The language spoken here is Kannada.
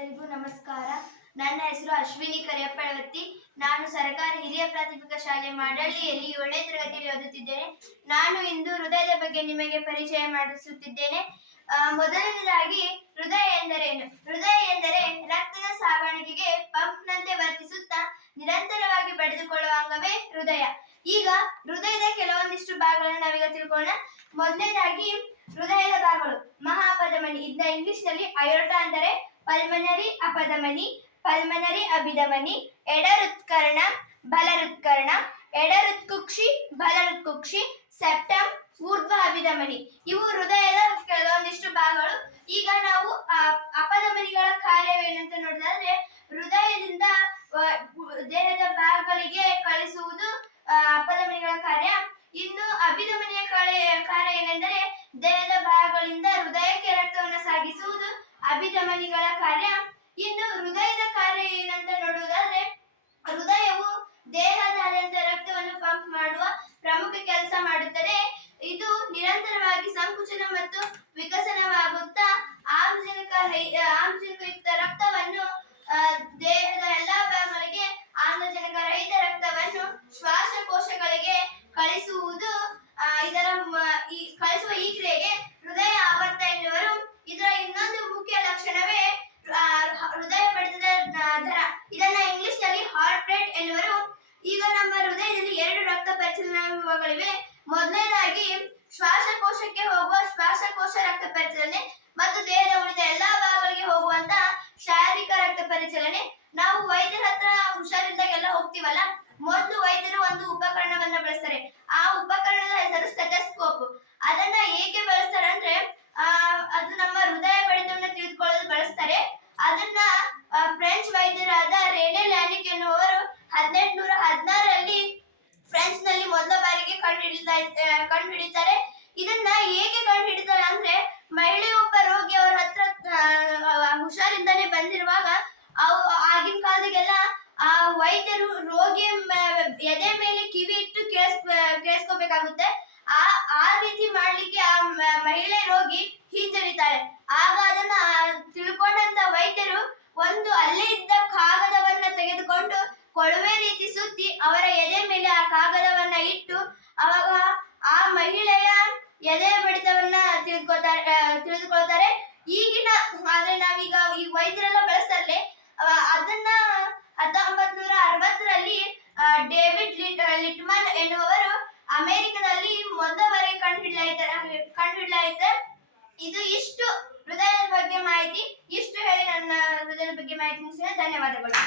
ಎಲ್ಲರಿಗೂ ನಮಸ್ಕಾರ. ನನ್ನ ಹೆಸರು ಅಶ್ವಿನಿ ಕರಿಯಪ್ಪಳವತ್ತಿ. ನಾನು ಸರ್ಕಾರಿ ಹಿರಿಯ ಪ್ರಾಥಮಿಕ ಶಾಲೆ ಮಾಡಳ್ಳಿಯಲ್ಲಿ 7ನೇ ತರಗತಿಯಲ್ಲಿ ಓದುತ್ತಿದ್ದೇನೆ. ನಾನು ಇಂದು ಹೃದಯದ ಬಗ್ಗೆ ನಿಮಗೆ ಪರಿಚಯ ಮಾಡಿಸುತ್ತಿದ್ದೇನೆ. ಮೊದಲನೇದಾಗಿ ಹೃದಯ ಎಂದರೇನು? ಹೃದಯ ಎಂದರೆ ರಕ್ತದ ಸಾಗಾಣಿಕೆಗೆ ಪಂಪ್ನಂತೆ ವರ್ತಿಸುತ್ತಾ ನಿರಂತರವಾಗಿ ಬಡಿದುಕೊಳ್ಳುವ ಅಂಗವೇ ಹೃದಯ. ಈಗ ಹೃದಯದ ಕೆಲವೊಂದಿಷ್ಟು ಭಾಗಗಳನ್ನು ನಾವೀಗ ತಿಳ್ಕೊಳ್ಳೋಣ. ಮೊದಲನೇದಾಗಿ ಹೃದಯದ ಭಾಗಗಳು. ಮಹಾಪಧಮನಿ, ಇದನ್ನ ಇಂಗ್ಲಿಷ್ ನಲ್ಲಿ ಅಯೋರ್ಟ ಅಂದರೆ ಪಲ್ಮನರಿ ಅಪಧಮನಿ, ಪಲ್ಮನರಿ ಅಭಿಧಮನಿ, ಎಡ ಹೃತ್ಕರ್ಣ, ಬಲ ಹೃತ್ಕರ್ಣ, ಎಡ ಹೃತ್ಕುಕ್ಷಿ, ಬಲ ಹೃತ್ಕುಕ್ಷಿ, ಸೆಪ್ಟಮ್, ಊರ್ಧ್ವ ಅಭಿಧಮನಿ. ಇವು ಹೃದಯದ ಕೆಲವೊಂದಿಷ್ಟು ಭಾಗಗಳು. ಈಗ ನಾವು ಅಪಧಮನಿಗಳ ಕಾರ್ಯವೇನಂತ ನೋಡಿದ್ರೆ, ಹೃದಯದಿಂದ ದೇಹದ ಭಾಗಗಳಿಗೆ ಕಳಿಸುವುದು ಅಪಧಮನಿಗಳ ಕಾರ್ಯ. ಇನ್ನು ಅಭಿಧಮನಿಯ ಕಾರ್ಯ ಏನೆಂದರೆ ದೇಹದ ಭಾಗಗಳಿಂದ ಹೃದಯಕ್ಕೆ ರಕ್ತವನ್ನು ಸಾಗಿಸುವುದು ಅಭಿಧಮನಿಗಳ ಕಾರ್ಯ. ಇನ್ನು ಹೃದಯದ ಕಾರ್ಯ ಏನಂತ ನೋಡುವುದಾದ್ರೆ, ಹೃದಯವು ದೇಹದಾದ್ಯಂತ ರಕ್ತವನ್ನು ಪಂಪ್ ಮಾಡುವ ಪ್ರಮುಖ ಕೆಲಸ ಮಾಡುತ್ತದೆ. ಇದು ನಿರಂತರವಾಗಿ ಸಂಕುಚನ ಮತ್ತು ವಿಕಸನವಾಗುತ್ತಾ ಆಮ್ಲಜನಕಯುಕ್ತ ರಕ್ತವನ್ನು ದೇಹದ ಎಲ್ಲಾ ಭಾಗಗಳಿಗೆ, ಆಮ್ಲಜನಕ ರಹಿತ ರಕ್ತವನ್ನು ಶ್ವಾಸಕೋಶಗಳಿಗೆ ಕಳಿಸುವುದು. ಕಳಿಸುವ ಈ ಕ್ರಿಯೆಗೆ ಹೃದಯ ಆವರ್ತ ಎನ್ನುವರು. ಇದರ ಇನ್ನೊಂದು ಮುಖ್ಯ ಲಕ್ಷಣವೇ ಹೃದಯ ಬಡಿತದ ದರ. ಇದನ್ನ ಇಂಗ್ಲಿಷ್ ನಲ್ಲಿ ಹಾರ್ಟ್ ರೇಟ್ ಎನ್ನುವರು. ಈಗ ನಮ್ಮ ಹೃದಯದಲ್ಲಿ 2 ರಕ್ತ ಪರಿಚಲನೆಗಳಿವೆ. ಮೊದಲನೇದಾಗಿ ಶ್ವಾಸಕೋಶಕ್ಕೆ ಹೋಗುವ ಶ್ವಾಸಕೋಶ ರಕ್ತ ಪರಿಚಲನೆ ಮತ್ತು ದೇಹದ ಉಳಿದ ಎಲ್ಲಾ ಭಾಗಗಳಿಗೆ ಹೋಗುವಂತ ಶಾರೀರಿಕ ರಕ್ತ ಪರಿಚಲನೆ. ನಾವು ವೈದ್ಯರ ಹತ್ರ ಹುಷಾರಿಲ್ದಾಗೆಲ್ಲ ಹೋಗ್ತೀವಲ್ಲ, ಮೊದಲು ವೈದ್ಯರು ಒಂದು ಉಪಕರಣವನ್ನ ಬಳಸ್ತಾರೆ. ಆ ಉಪಕರಣದ ಹೆಸರು ಸ್ಟೆಥೋಸ್ಕೋಪ್. ಅದನ್ನ ಏಕೆ ಬಳಸ್ತಾರೆ ಅಂದ್ರೆ, ಅದು ನಮ್ಮ ಹೃದಯ ಬಡಿತವನ್ನು ತಿಳಿದುಕೊಳ್ಳಲು ಬಳಸ್ತಾರೆ. ಅದನ್ನ ಫ್ರೆಂಚ್ ವೈದ್ಯರಾದ ರೆನೆ ಲ್ಯಾನಿಕ್ ಎನ್ನುವರು 1816ರಲ್ಲಿ ಫ್ರೆಂಚ್ ನಲ್ಲಿ ಮೊದಲ ಬಾರಿಗೆ ಕಂಡುಹಿಡಿತಾರೆ. ಇದನ್ನ ಏಕೆ ಕಂಡುಹಿಡಿತಾರೆ ಅಂದ್ರೆ, ಮಹಿಳೆಯೊಬ್ಬ ರೋಗಿ ಅವರ ಹತ್ರ ಹುಷಾರಿಂದಾನೆ ಬಂದಿರುವಾಗ ಆಗಿನ ಕಾಲದಾಗೆಲ್ಲ ಆ ವೈದ್ಯರು ರೋಗಿಯ ಎದೆ ಮೇಲೆ ಕಿವಿ ಇಟ್ಟು ಕೇಳಿಸ್ಕೋಬೇಕಾಗುತ್ತೆ. ಆ ರೀತಿ ಮಾಡ್ಲಿಕ್ಕೆ ಆ ಮಹಿಳೆ ರೋಗಿ ಹಿಂಜರಿತಾಳೆ. ಆಗ ಅದನ್ನ ತಿಳ್ಕೊಂಡಂತ ವೈದ್ಯರು ಅಲ್ಲೇ ಇದ್ದ ಕಾಗದವನ್ನ ತೆಗೆದುಕೊಂಡು ಕೊಳವೆ ರೀತಿ ಸುತ್ತಿ ಅವರ ಎದೆ ಮೇಲೆ ಆ ಕಾಗದವನ್ನ ಇಟ್ಟು ಅವಾಗ ಆ ಮಹಿಳೆಯ ಎದೆ ಬಡಿತವನ್ನ ತಿಳಿದುಕೊಳ್ತಾರೆ. ಆದ್ರೆ ನಾವೀಗ ಈ ವೈದ್ಯರೆಲ್ಲ ಬಳಸ್ತಾರೆ. ಅದನ್ನ 1960ರಲ್ಲಿ ಡೇವಿಡ್ ಲಿಟ್ಮನ್ ಎನ್ನುವರು ಅಮೆರಿಕದಲ್ಲಿ ಮೊದಲ ಬಾರಿಗೆ ಕಂಡುಹಿಡಿಯಲಾಯಿತು. ಇದು ಇಷ್ಟು ಹೃದಯದ ಬಗ್ಗೆ ಮಾಹಿತಿ. ಇಷ್ಟು ಹೇಳಿ ನನ್ನ ಹೃದಯದ ಬಗ್ಗೆ ಮಾಹಿತಿ ಮುಗಿಸಿದೆ. ಧನ್ಯವಾದಗಳು.